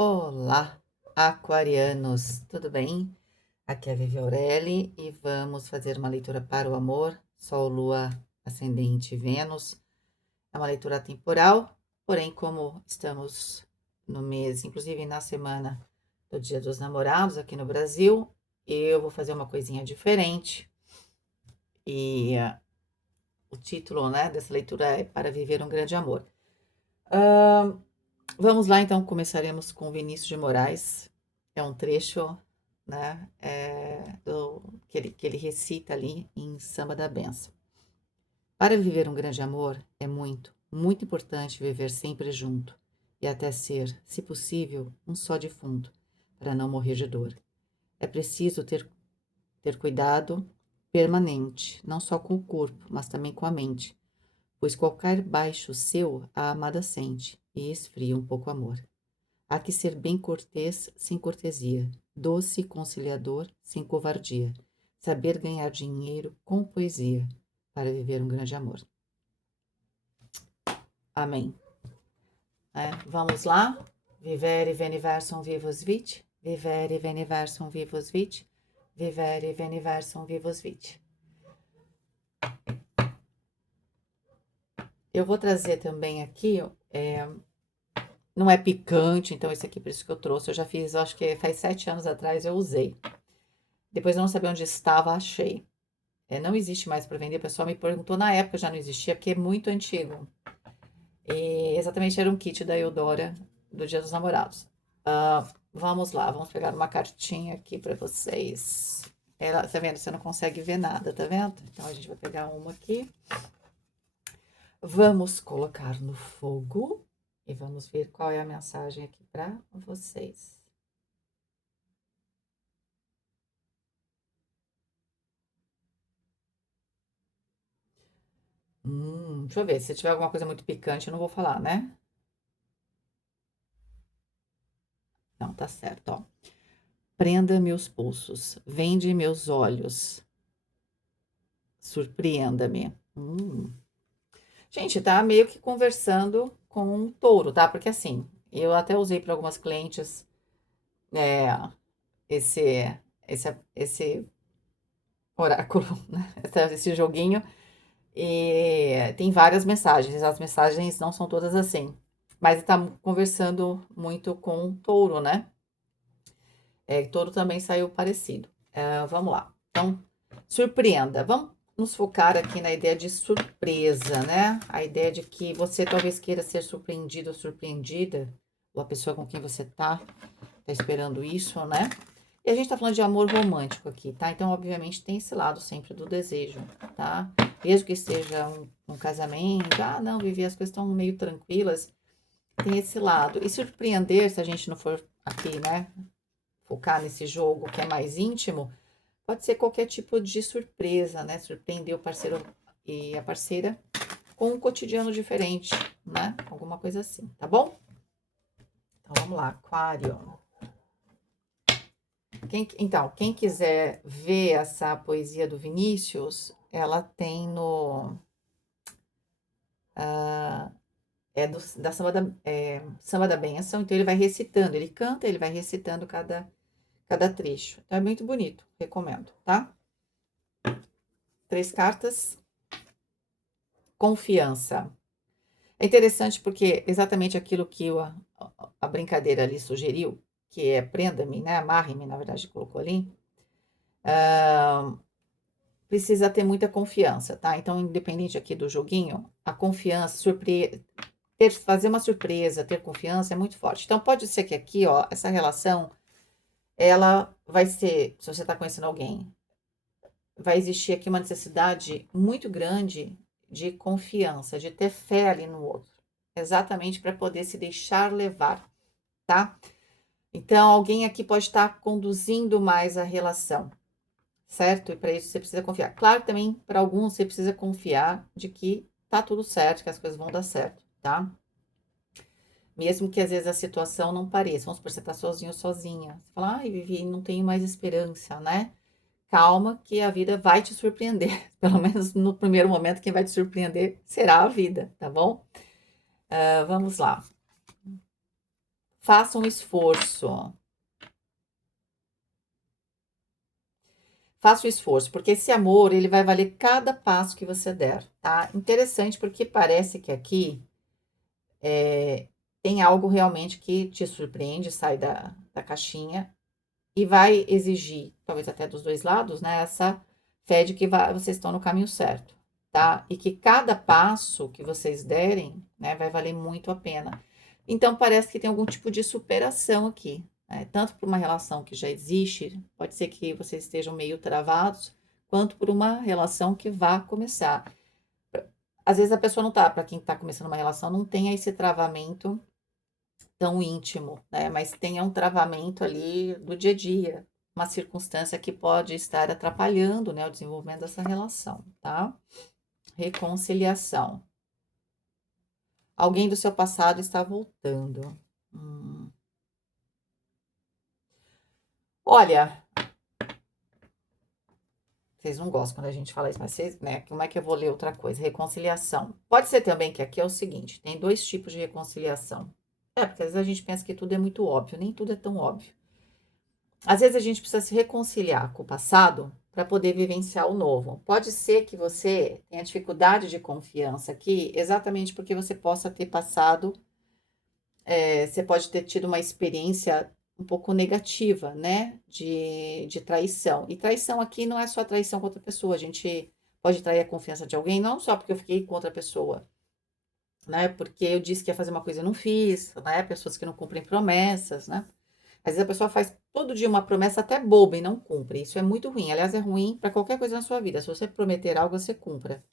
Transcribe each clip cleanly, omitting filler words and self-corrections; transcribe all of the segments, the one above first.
Olá, aquarianos, tudo bem? Aqui é a Vivi Aureli e vamos fazer uma leitura para o amor, Sol, Lua, Ascendente e Vênus. É uma leitura temporal, porém, como estamos no mês, inclusive na semana do Dia dos Namorados aqui no Brasil, eu vou fazer uma coisinha diferente e o título, né, dessa leitura é Para Viver um Grande Amor. Vamos lá, então, começaremos com Vinícius de Moraes. É um trecho, né, que ele recita ali em Samba da Benção. Para viver um grande amor é muito, muito importante viver sempre junto e até ser, se possível, um só defunto, para não morrer de dor. É preciso ter cuidado permanente, não só com o corpo, mas também com a mente, pois qualquer baixo seu a amada sente e esfria um pouco o amor. Há que ser bem cortês sem cortesia, doce e conciliador sem covardia, saber ganhar dinheiro com poesia, para viver um grande amor. Amém. Vamos lá? Vivere veniversum vivos vit, vivere veniversum vivos vit, vivere veniversum vivos vit. Eu vou trazer também aqui, não é picante, então esse aqui por isso que eu trouxe, eu já fiz, acho que faz 7 anos atrás eu usei. Depois eu não sabia onde estava, achei. Não existe mais para vender. O pessoal me perguntou na época, já não existia, porque é muito antigo. E exatamente era um kit da Eudora do Dia dos Namorados. Vamos lá, vamos pegar uma cartinha aqui para vocês. Ela, tá vendo? Você não consegue ver nada, tá vendo? Então a gente vai pegar uma aqui. Vamos colocar no fogo e vamos ver qual é a mensagem aqui para vocês. Deixa eu ver. Se tiver alguma coisa muito picante, eu não vou falar, né? Não, tá certo, ó. Prenda meus pulsos, vende meus olhos, surpreenda-me. Gente, tá meio que conversando com um touro, tá? Porque assim, eu até usei para algumas clientes é, esse, esse oráculo, né? Esse joguinho, e tem várias mensagens. As mensagens não são todas assim, mas tá conversando muito com um touro, né? Touro também saiu parecido. Vamos lá. Então, surpreenda. Vamos nos focar aqui na ideia de surpresa, né? A ideia de que você talvez queira ser surpreendido ou surpreendida, ou a pessoa com quem você tá esperando isso, né? E a gente tá falando de amor romântico aqui, tá? Então, obviamente, tem esse lado sempre do desejo, tá? Mesmo que seja um casamento, não, viver as coisas estão meio tranquilas, tem esse lado. E surpreender, se a gente não for aqui, né, focar nesse jogo que é mais íntimo, pode ser qualquer tipo de surpresa, né? Surpreender o parceiro e a parceira com um cotidiano diferente, né? Alguma coisa assim, tá bom? Então vamos lá, Aquário. Quem quiser ver essa poesia do Vinícius, ela tem no. Da Samba da Benção, então ele vai recitando, ele canta, ele vai recitando cada trecho. Então é muito bonito, recomendo, tá? 3 cartas. Confiança. É interessante porque exatamente aquilo que a brincadeira ali sugeriu, que é prenda-me, né? Amarre-me, na verdade, colocou ali. Precisa ter muita confiança, tá? Então, independente aqui do joguinho, a confiança, fazer uma surpresa, ter confiança é muito forte. Então, pode ser que aqui, ó, essa relação, ela vai ser, se você tá conhecendo alguém, vai existir aqui uma necessidade muito grande de confiança, de ter fé ali no outro, exatamente para poder se deixar levar, tá? Então, alguém aqui pode estar conduzindo mais a relação, certo? E para isso você precisa confiar. Claro que também para alguns você precisa confiar de que tá tudo certo, que as coisas vão dar certo, tá? Mesmo que às vezes a situação não pareça. Vamos supor, você tá sozinho ou sozinha. Você fala, ai, Vivi, não tenho mais esperança, né? Calma, que a vida vai te surpreender. Pelo menos no primeiro momento, quem vai te surpreender será a vida, tá bom? Vamos lá. faça um esforço. Faça o esforço, porque esse amor, ele vai valer cada passo que você der, tá? Interessante, porque parece que aqui tem algo realmente que te surpreende, sai da caixinha e vai exigir, talvez até dos dois lados, né? Essa fé de que vocês estão no caminho certo, tá? E que cada passo que vocês derem, né, vai valer muito a pena. Então, parece que tem algum tipo de superação aqui, né? Tanto por uma relação que já existe, pode ser que vocês estejam meio travados, quanto por uma relação que vá começar. Às vezes a pessoa não tá, para quem tá começando uma relação, não tem esse travamento tão íntimo, né? Mas tenha um travamento ali do dia a dia, uma circunstância que pode estar atrapalhando, né, o desenvolvimento dessa relação, tá? Reconciliação. Alguém do seu passado está voltando. Olha, vocês não gostam quando a gente fala isso, mas vocês, né? Como é que eu vou ler outra coisa? Reconciliação. Pode ser também que aqui é o seguinte: tem dois tipos de reconciliação. Porque às vezes a gente pensa que tudo é muito óbvio, nem tudo é tão óbvio. Às vezes a gente precisa se reconciliar com o passado para poder vivenciar o novo. Pode ser que você tenha dificuldade de confiança aqui, exatamente porque você possa ter passado, você pode ter tido uma experiência um pouco negativa, né? De traição. E traição aqui não é só traição com outra pessoa. A gente pode trair a confiança de alguém, não só porque eu fiquei com outra pessoa, né? Porque eu disse que ia fazer uma coisa e não fiz, né? Pessoas que não cumprem promessas, né? Às vezes a pessoa faz todo dia uma promessa até boba e não cumpre. Isso é muito ruim. Aliás, é ruim para qualquer coisa na sua vida. Se você prometer algo, você cumpra,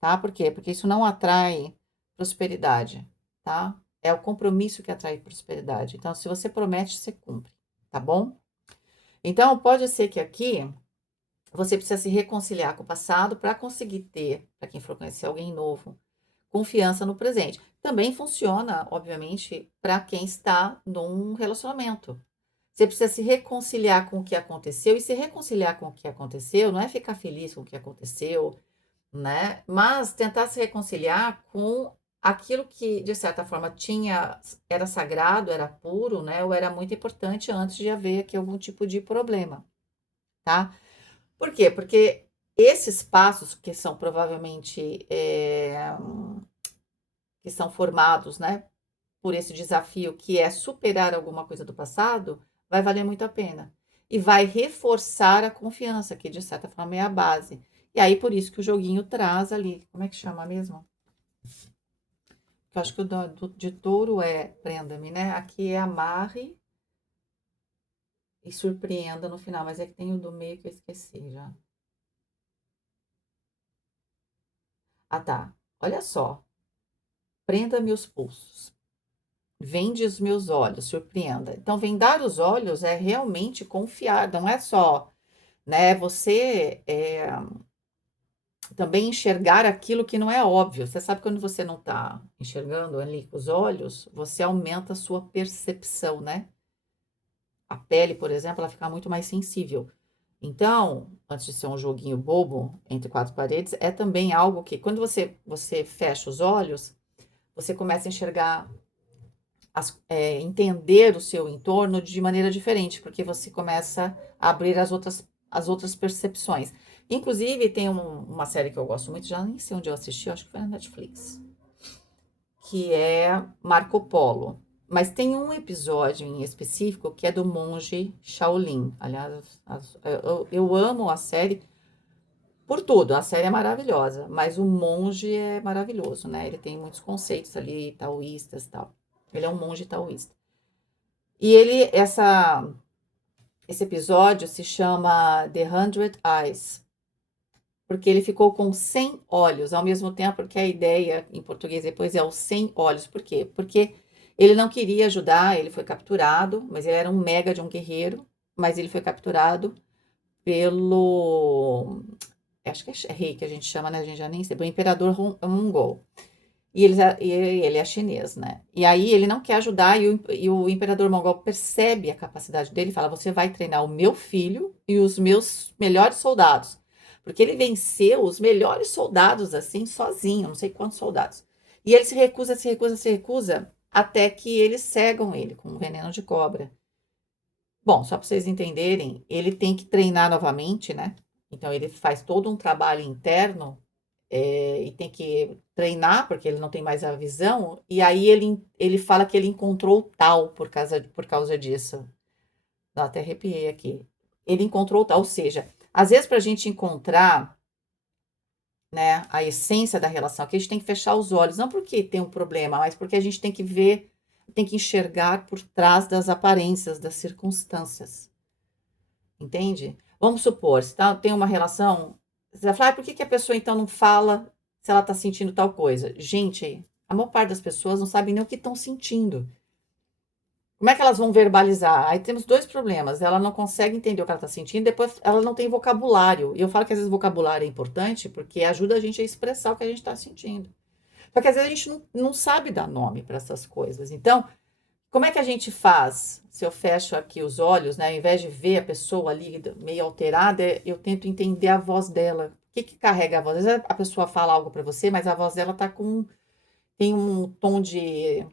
tá? Por quê? Porque isso não atrai prosperidade, tá? É o compromisso que atrai prosperidade. Então, se você promete, você cumpre, tá bom? Então, pode ser que aqui você precisa se reconciliar com o passado para conseguir ter, para quem for conhecer alguém novo, confiança no presente. Também funciona, obviamente, para quem está num relacionamento. Você precisa se reconciliar com o que aconteceu, e se reconciliar com o que aconteceu não é ficar feliz com o que aconteceu, né? Mas tentar se reconciliar com aquilo que, de certa forma, era sagrado, era puro, né? Ou era muito importante antes de haver aqui algum tipo de problema, tá? Por quê? Porque esses passos que são provavelmente que são formados, né, por esse desafio que é superar alguma coisa do passado, vai valer muito a pena. E vai reforçar a confiança, que de certa forma é a base. E aí, por isso que o joguinho traz ali, como é que chama mesmo? Eu acho que de touro é prenda-me, né? Aqui é amarre e surpreenda no final, mas é que tem o do meio que eu esqueci já. Ah, tá. Olha só. Prenda-me os pulsos. Vende os meus olhos, surpreenda. Então, vendar os olhos é realmente confiar, não é só, né, você também enxergar aquilo que não é óbvio. Você sabe quando você não está enxergando ali com os olhos, você aumenta a sua percepção, né? A pele, por exemplo, ela fica muito mais sensível. Então, antes de ser um joguinho bobo entre quatro paredes, é também algo que, quando você fecha os olhos, você começa a enxergar entender o seu entorno de maneira diferente, porque você começa a abrir as outras percepções. Inclusive, tem uma série que eu gosto muito, já nem sei onde eu assisti, acho que foi na Netflix, que é Marco Polo. Mas tem um episódio em específico que é do monge Shaolin. Aliás, eu amo a série por tudo. A série é maravilhosa, mas o monge é maravilhoso, né? Ele tem muitos conceitos ali, taoístas e tal. Ele é um monge taoísta. E esse episódio se chama The Hundred Eyes, porque ele ficou com 100 olhos, ao mesmo tempo que a ideia em português depois é os 100 olhos. Por quê? Porque ele não queria ajudar, ele foi capturado, mas ele era um mega de um guerreiro, mas ele foi capturado pelo, acho que é rei que a gente chama, né? A gente já nem sabe, o imperador mongol. E ele é chinês, né? E aí ele não quer ajudar, e o imperador mongol percebe a capacidade dele e fala: você vai treinar o meu filho e os meus melhores soldados. Porque ele venceu os melhores soldados, assim, sozinho, não sei quantos soldados. E ele se recusa, se recusa, se recusa. até que eles cegam ele com um veneno de cobra. Bom, só para vocês entenderem, ele tem que treinar novamente, né? Então ele faz todo um trabalho interno e tem que treinar, porque ele não tem mais a visão, e aí ele fala que ele encontrou o tal por causa disso. Eu até arrepiei aqui. Ele encontrou o tal, ou seja, às vezes para a gente encontrar, né, a essência da relação, aqui a gente tem que fechar os olhos, não porque tem um problema, mas porque a gente tem que ver, tem que enxergar por trás das aparências, das circunstâncias, entende? Vamos supor, se tem uma relação, você vai falar, por que a pessoa então não fala se ela está sentindo tal coisa? Gente, a maior parte das pessoas não sabe nem o que estão sentindo. Como é que elas vão verbalizar? Aí temos dois problemas. Ela não consegue entender o que ela está sentindo, depois ela não tem vocabulário. E eu falo que às vezes vocabulário é importante porque ajuda a gente a expressar o que a gente está sentindo. Só que às vezes a gente não sabe dar nome para essas coisas. Então, como é que a gente faz? Se eu fecho aqui os olhos, né, ao invés de ver a pessoa ali meio alterada, eu tento entender a voz dela. O que carrega a voz? Às vezes a pessoa fala algo para você, mas a voz dela tem um tom de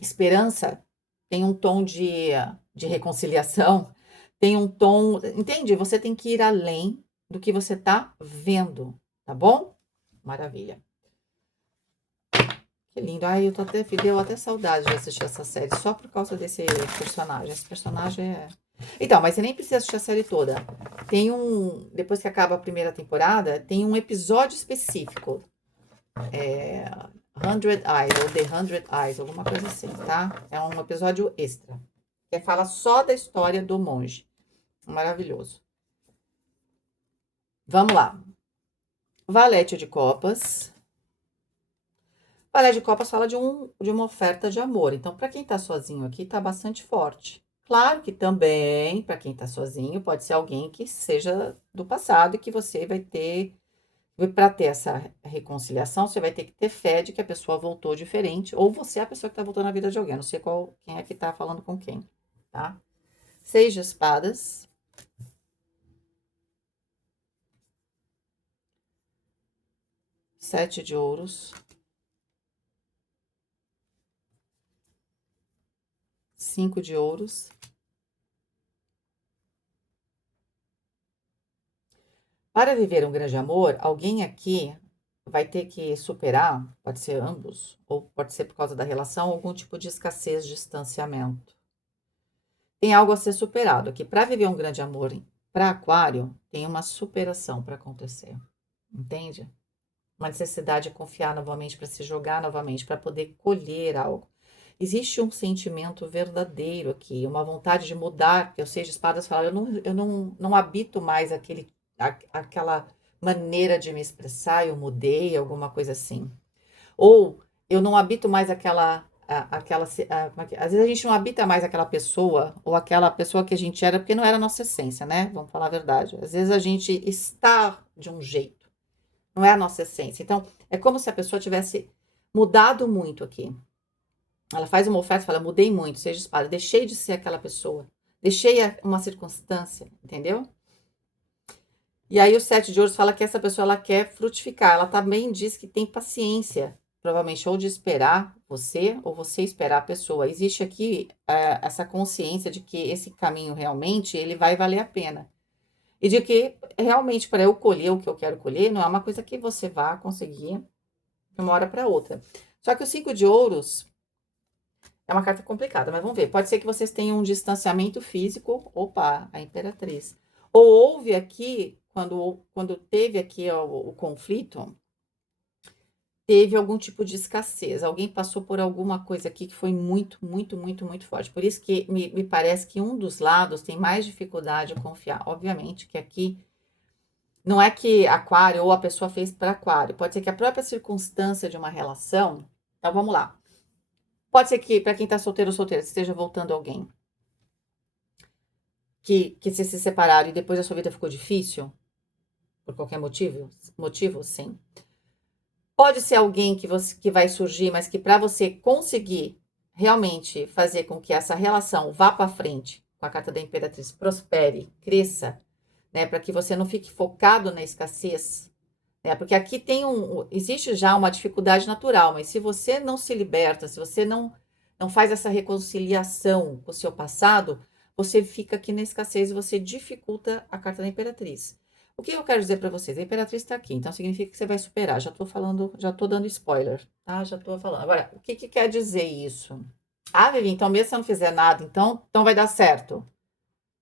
esperança, tem um tom de reconciliação, tem um tom, entende? Você tem que ir além do que você está vendo, tá bom? Maravilha. Que lindo. Ai, deu até saudade de assistir essa série só por causa desse personagem. Esse personagem é. Então, mas você nem precisa assistir a série toda. Depois que acaba a primeira temporada, tem um episódio específico. 100 Eyes, ou The 100 Eyes, alguma coisa assim, tá? É um episódio extra. Que fala só da história do monge. Maravilhoso. Vamos lá. Valete de Copas. Valete de Copas fala de uma oferta de amor. Então, para quem tá sozinho aqui, tá bastante forte. Claro que também, para quem tá sozinho, pode ser alguém que seja do passado e que você vai ter. Para ter essa reconciliação, você vai ter que ter fé de que a pessoa voltou diferente, ou você é a pessoa que está voltando na vida de alguém. Não sei quem é que está falando com quem, tá? 6 de espadas. 7 de ouros. 5 de ouros. Para viver um grande amor, alguém aqui vai ter que superar, pode ser ambos, ou pode ser por causa da relação, algum tipo de escassez, distanciamento. Tem algo a ser superado aqui. Para viver um grande amor para Aquário, tem uma superação para acontecer. Entende? Uma necessidade de confiar novamente, para se jogar novamente, para poder colher algo. Existe um sentimento verdadeiro aqui, uma vontade de mudar, porque o Seis de Espadas fala, eu não habito mais aquela maneira de me expressar, eu mudei, alguma coisa assim. Ou eu não habito mais às vezes a gente não habita mais aquela pessoa, ou aquela pessoa que a gente era, porque não era a nossa essência, né? Vamos falar a verdade. Às vezes a gente está de um jeito, não é a nossa essência. Então, é como se a pessoa tivesse mudado muito aqui. Ela faz uma oferta e fala, mudei muito, seja espada, deixei de ser aquela pessoa, deixei uma circunstância, entendeu? E aí o 7 de ouros fala que essa pessoa ela quer frutificar. Ela também diz que tem paciência, provavelmente, ou de esperar você, ou você esperar a pessoa. Existe aqui essa consciência de que esse caminho realmente ele vai valer a pena. E de que realmente para eu colher o que eu quero colher, não é uma coisa que você vá conseguir de uma hora para outra. Só que o 5 de ouros é uma carta complicada, mas vamos ver. Pode ser que vocês tenham um distanciamento físico. Opa, a Imperatriz. Ou houve aqui, quando teve aqui o conflito, teve algum tipo de escassez. Alguém passou por alguma coisa aqui que foi muito, muito, muito, muito forte. Por isso que me parece que um dos lados tem mais dificuldade de confiar. Obviamente que aqui não é que Aquário ou a pessoa fez para Aquário. Pode ser que a própria circunstância de uma relação. Então vamos lá. Pode ser que, para quem tá solteiro ou solteira, esteja voltando alguém que se separaram e depois a sua vida ficou difícil, por qualquer motivo, sim. Pode ser alguém que vai surgir, mas que para você conseguir realmente fazer com que essa relação vá para frente, com a carta da Imperatriz, prospere, cresça, né, para que você não fique focado na escassez, né, porque aqui existe já uma dificuldade natural, mas se você não se liberta, se você não não faz essa reconciliação com o seu passado, você fica aqui na escassez e você dificulta a carta da Imperatriz. O que eu quero dizer para vocês? A Imperatriz está aqui, então significa que você vai superar. Já estou falando, já estou dando spoiler, tá? Já estou falando. Agora, o que quer dizer isso? Ah, Vivi, então mesmo se eu não fizer nada, então vai dar certo.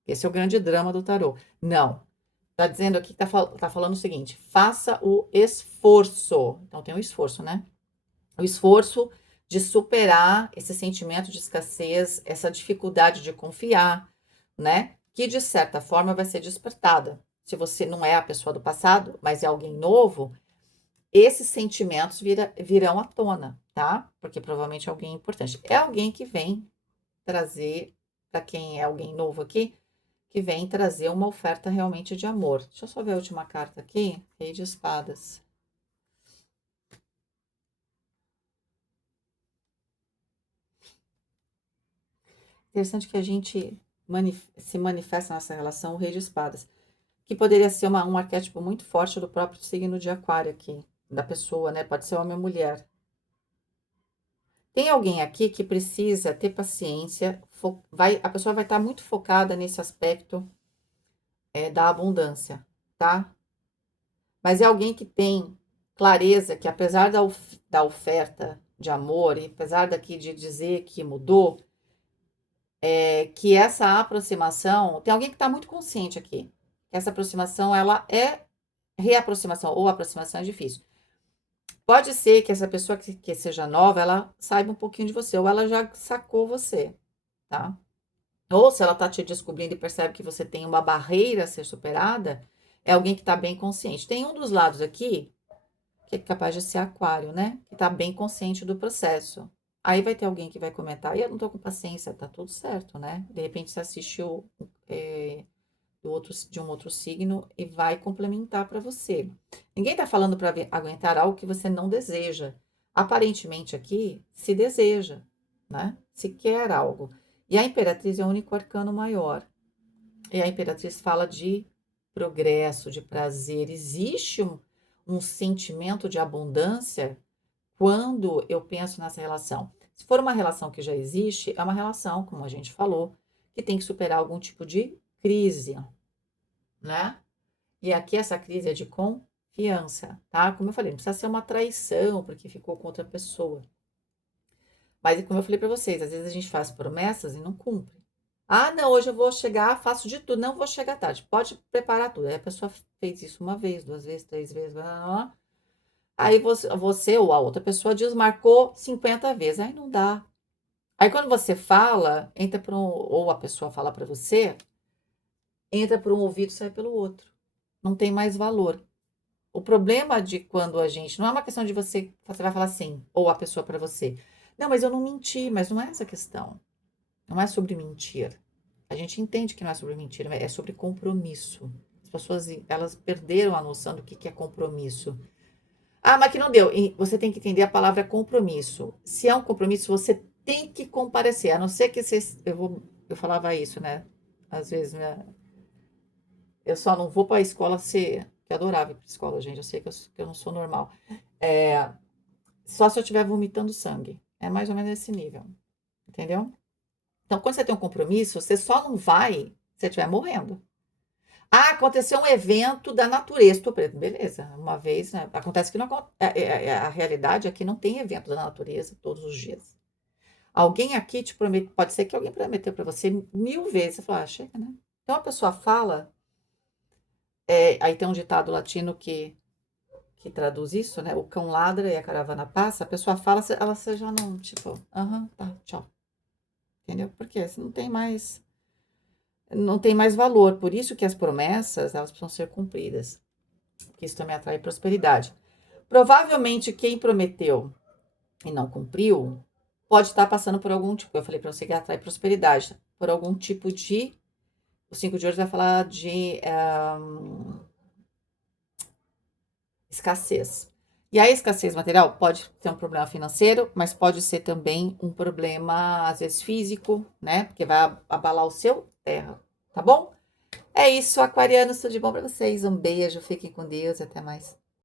Esse é o grande drama do tarô. Não. Tá dizendo aqui que tá falando o seguinte: faça o esforço. Então tem um esforço, né? O esforço de superar esse sentimento de escassez, essa dificuldade de confiar, né? Que de certa forma vai ser despertada. Se você não é a pessoa do passado, mas é alguém novo, esses sentimentos virão à tona, tá? Porque provavelmente é alguém importante. É alguém que vem trazer, para quem é alguém novo aqui, que vem trazer uma oferta realmente de amor. Deixa eu só ver a última carta aqui. Rei de Espadas. Interessante que a gente se manifesta nessa relação, o Rei de Espadas, que poderia ser um arquétipo muito forte do próprio signo de Aquário aqui, da pessoa, né? Pode ser homem ou mulher. Tem alguém aqui que precisa ter paciência, a pessoa vai estar muito focada nesse aspecto da abundância, tá? Mas é alguém que tem clareza que apesar da oferta de amor, e apesar daqui de dizer que mudou, que essa aproximação, tem alguém que está muito consciente aqui. Essa aproximação, ela é reaproximação, ou aproximação é difícil. Pode ser que essa pessoa que seja nova, ela saiba um pouquinho de você, ou ela já sacou você, tá? Ou se ela tá te descobrindo e percebe que você tem uma barreira a ser superada, é alguém que está bem consciente. Tem um dos lados aqui que é capaz de ser aquário, né? Que tá bem consciente do processo. Aí vai ter alguém que vai comentar, e eu não tô com paciência, tá tudo certo, né? De repente você assistiu de um outro signo e vai complementar para você. Ninguém tá falando para aguentar algo que você não deseja. Aparentemente aqui se deseja, né? Se quer algo. E a Imperatriz é o único arcano maior. E a Imperatriz fala de progresso, de prazer. Existe um sentimento de abundância quando eu penso nessa relação. Se for uma relação que já existe, é uma relação, como a gente falou, que tem que superar algum tipo de crise, né? E aqui essa crise é de confiança, tá? Como eu falei, não precisa ser uma traição porque ficou com outra pessoa. Mas como eu falei para vocês, às vezes a gente faz promessas e não cumpre. Ah, não, hoje eu vou chegar, faço de tudo, não vou chegar tarde. Pode preparar tudo. Aí a pessoa fez isso uma vez, duas vezes, três vezes, blá, blá, blá. Aí você ou a outra pessoa desmarcou 50 vezes. Aí não dá. Aí quando você fala, entra por ou a pessoa fala para você, entra por um ouvido e sai pelo outro. Não tem mais valor. O problema de quando a gente, não é uma questão de você vai falar assim, ou a pessoa para você. Não, mas eu não menti, mas não é essa questão. Não é sobre mentir. A gente entende que não é sobre mentir, é sobre compromisso. As pessoas, elas perderam a noção do que é compromisso. Ah, mas que não deu. E você tem que entender a palavra compromisso. Se é um compromisso, você tem que comparecer. A não ser que você. Eu falava isso, né? Às vezes, né? Eu só não vou para a escola ser. Que eu adorava ir para escola, gente. Eu sei que eu não sou normal. É, só se eu estiver vomitando sangue. É mais ou menos esse nível. Entendeu? Então, quando você tem um compromisso, você só não vai se você estiver morrendo. Ah, aconteceu um evento da natureza. Tô preto. Beleza, uma vez, né? Acontece que não, a realidade é que não tem evento da natureza todos os dias. Alguém aqui te promete, pode ser que alguém prometeu para você 1000 vezes. Você fala, ah, chega, né? Então a pessoa fala, aí tem um ditado latino que traduz isso, né? O cão ladra e a caravana passa. A pessoa fala, você já não, tipo, aham, tá, tchau. Entendeu? Porque você não tem mais valor. Por isso que as promessas, elas precisam ser cumpridas. Porque isso também atrai prosperidade. Provavelmente quem prometeu e não cumpriu pode estar passando por algum tipo, eu falei para você que atrai prosperidade, por algum tipo de. O 5 de ouros vai falar de escassez. E a escassez material pode ter um problema financeiro, mas pode ser também um problema, às vezes, físico, né? Porque vai abalar o seu terra, tá bom? É isso, aquarianos, tudo de bom para vocês. Um beijo, fiquem com Deus e até mais.